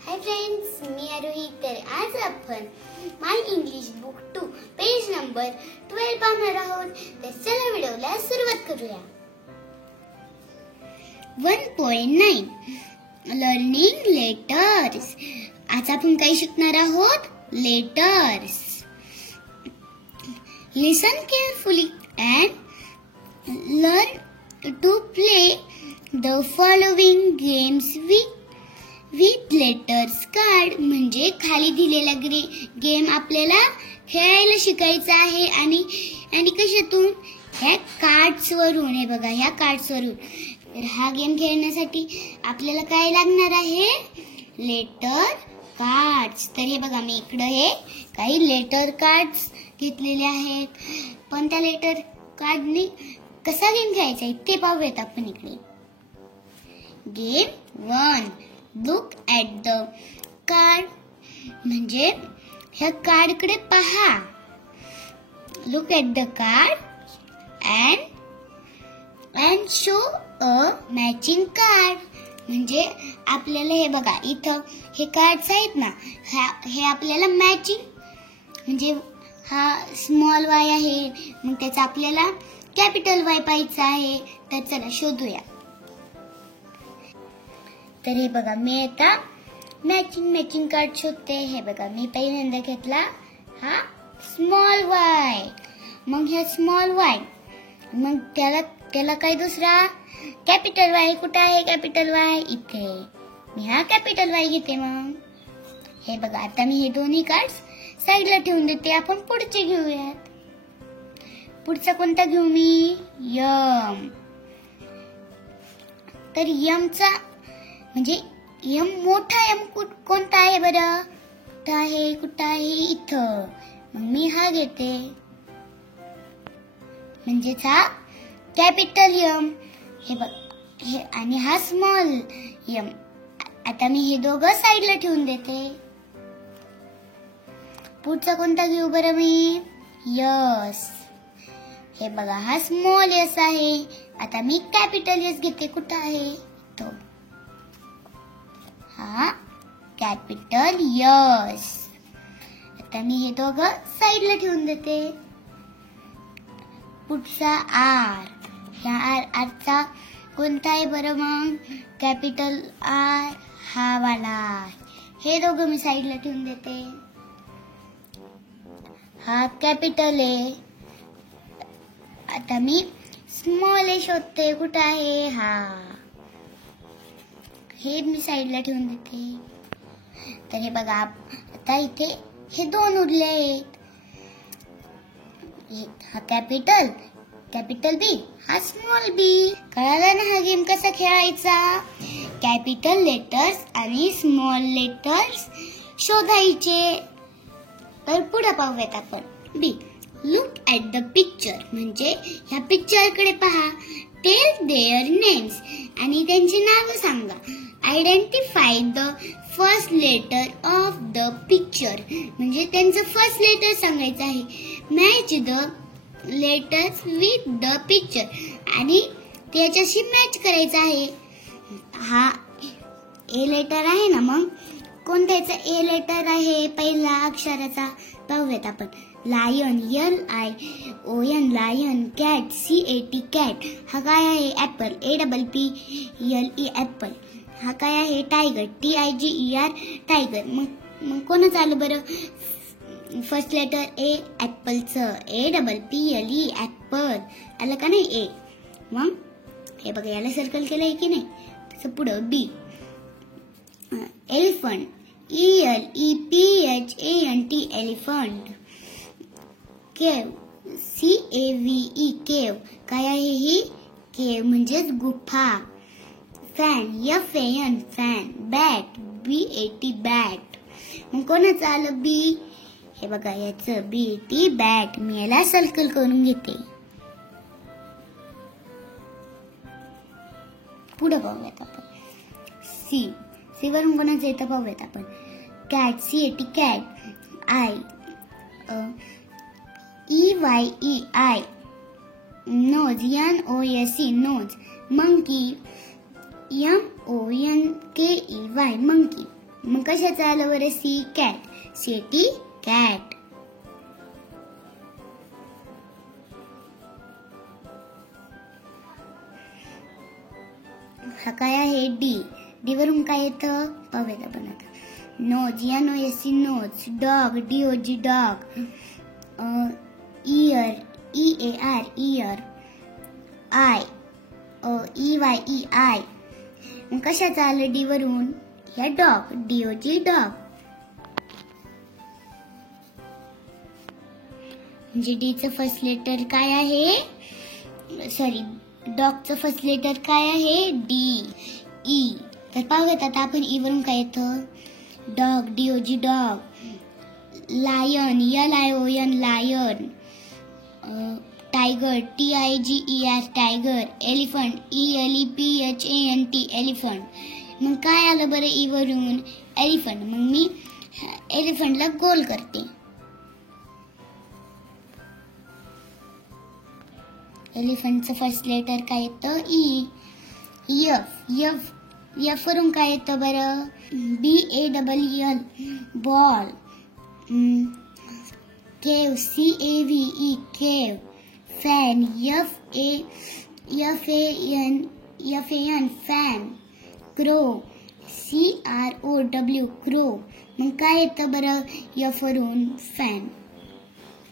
Hi friends, मी आरोही. तर आज आपण माय इंग्लिश बुक 2 पेज नंबर 12 पाहणार आहोत. तर चला व्हिडिओला सुरुवात करूया. 1.9 लर्निंग लेटर्स. आज आपण काय शिकणार आहोत? Letters. Listen carefully and learn to play the following games with letters card. म्हणजे खाली दिलेला गेम आपल्याला खेळायला शिकायचा आहे आणि कशातून? ह्या कार्ड्स वरून. हे बघा, ह्या कार्ड्स वरून. हा गेम खेळण्यासाठी आपल्याला काय लागणार आहे? Letter cards. तर हे बघा, मी इकडे हे काही लेटर कार्ड्स घेतलेले आहेत. पण त्या लेटर कार्डनी कसा गेम खेळायचा आहे ते पाहूयात आपण इकडे. Game 1. Look at the card. म्हणजे ह्या कार्ड कडे पहा. Look at the card and show a matching card. म्हणजे आपल्याला हे बघा, इथं हे कार्ड्स आहेत ना, हे आपल्याला मॅचिंग, म्हणजे हा स्मॉल वाय आहे, मग त्याचा आपल्याला कॅपिटल वाय पाहायचा आहे. तर चला शोधूया. तर हे बघा, मी आता मॅचिंग कार्ड शोधते. हे बघा, मी पहिल्यांदा घेतला हा स्मॉल वाय. मग ह्या स्मॉल वाय, मग त्याला काय दुसरा कॅपिटल वाय. कुठे आहे कॅपिटल वाय? इथे. मी हा कॅपिटल वाय घेते. मग हे बघा, आता मी हे दोन्ही कार्ड्स साईडला ठेवून देते. आपण पुढचे घेऊयात. पुढचा कोणता घेऊ मी? यम. तर यमचा म्हणजे यम, मोठा यम कोणता आहे बरं? कुठं आहे? इथं. मग मी हा घेते. म्हणजेच हा कॅपिटल यम. हे बघ, हे आणि हा स्मॉल यम. आता मी हे दोघं साईडला ठेवून देते. पुढचा कोणता घेऊ बरं मी? यस. हे बघा, हा स्मॉल यस आहे. आता मी कॅपिटल यस घेते. कुठं आहे? तो. हा कॅपिटल यस. आता मी हे दोघं साईडला ठेवून देते. पुढचा आर. ह्या आरचा कोणता आहे बरं? मग कॅपिटल आर हा वाला. हे दोघं मी साईडला ठेवून देते. हा कॅपिटल आहे. आता मी स्मॉल ए शोधते. कुठं आहे? हा. हे मी साईडला ठेवून देते. तर हे बघा, आता इथे हे दोन उरले आहेत. हा कॅपिटल बी, हा स्मॉल बी. कळाला ना हा गेम कसा खेळायचा? कॅपिटल लेटर्स आणि स्मॉल लेटर्स शोधायचे. तर पुढे पाहूयात आपण. B. Look at the picture. म्हणजे ह्या पिक्चर कडे पहा. Tell their names. आणि त्यांची नावं सांगा. Identify the first letter of the picture. म्हणजे त्यांचं फर्स्ट लेटर सांगायचं आहे. Match the letters with the picture. आणि त्याच्याशी मॅच करायचं आहे. हा ए लेटर आहे ना, मग कोणत्याचा ए लेटर आहे? पहिला अक्षराचा पाहूयात आपण. Lion, LION lion. Cat, CAT cat. हा काय आहे? Apple, APPLE apple. हा काय आहे? Tiger, TIGER tiger. मग कोणाचं आलं बरं? फर्स्ट लेटर ए, ऍपलचं. APPLE ऍपल आलं का नाही? ए. मग हे बघा, याला सर्कल केलंय की नाही? तसं पुढं B. Elephant, ELEPHANT elephant. Cave, CAVE cave. काय आहे ही? केव म्हणजेच गुफा. Fan, FAN fan. Bat, BAT bat. मग कोणाचं आलं? बी. हे बघा, याचं BAT बॅट. मी याला सर्कल करून घेते. पुढे पाहूयात आपण. सी वरून कोणाचं येतं पाहूयात आपण. Cat, CAT cat. EYEI nose, NOSE nose. Monkey, MONKEY monkey. मग कशाचं आलं बरं? C cat, city cat. हा काय आहे? डी. डी वरून काय येतं पाहूया आपण आता. Nose, NOSE nose. Dog, DOG dog. Ear, EAR ear. Eye, EYE eye. मग कशाचं आलं डी वरून? या डॉग, DOG डॉग. म्हणजे डीचं फर्स्ट लेटर काय आहे? सॉरी, डॉगचं फर्स्ट लेटर काय आहे? डी. ई. तर पाहूयात आता आपण ई वरून काय येतं? Dog, DOG dog. Lion, LION lion. Tiger, TIGER tiger. Elephant, ELEPHANT elephant. मग काय आलं बरं ई वरून? एलिफंट. मग मी एलिफंटला गोल करते. एलिफंटचं फर्स्ट लेटर काय येतं? ई. एफ. एफ वरून काय येतं बरं? BALL ball. केव, CAVE केव. Fan, FAN fan. Crow, CROW crow. मग काय येतं बरं एफ वरून? फॅन.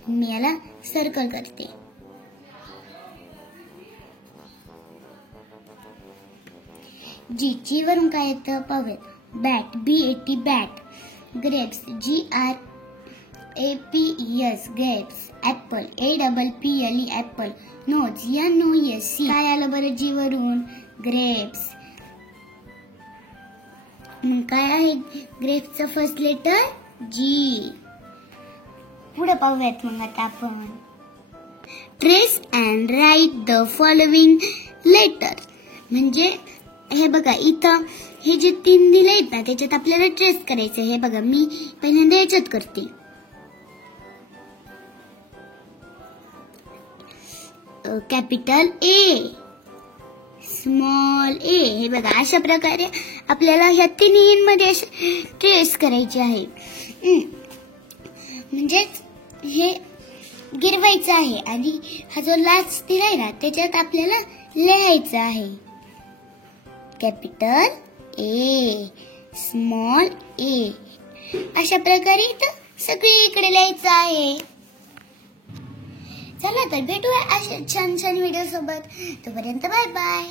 मी याला सर्कल करते. जी वरून काय येतं पाहूयात. Bat, BAT bat. Grapes, GRAPES grapes. Apple, APPLE apple. Nose, NOSE. काय आलं बरं जी वरून? ग्रेप्स. मग काय आहे ग्रेप्सचं फर्स्ट लेटर? जी. पुढे पाहूयात मग आता आपण. Trace and write the following letter. म्हणजे हे बघा, इथं हे जे 3 दिले आहेत ना, त्याच्यात आपल्याला ट्रेस करायचं. हे बघा, मी पहिल्यांदा याच्यात करते. कॅपिटल ए, स्मॉल ए. हे बघा, अशा प्रकारे आपल्याला ह्या तिन्हीमध्ये ट्रेस करायचे आहे. म्हणजेच हे गिरवायचं आहे आणि हा जो लास्ट दिलाय ना, त्याच्यात आपल्याला लिहायचं आहे. कॅपिटल ए, स्मॉल ए. अशा प्रकारे इथं सगळीकडे लिहायचं आहे. चला तर भेटूया अशा छान छान व्हिडिओ सोबत. तोपर्यंत बाय बाय.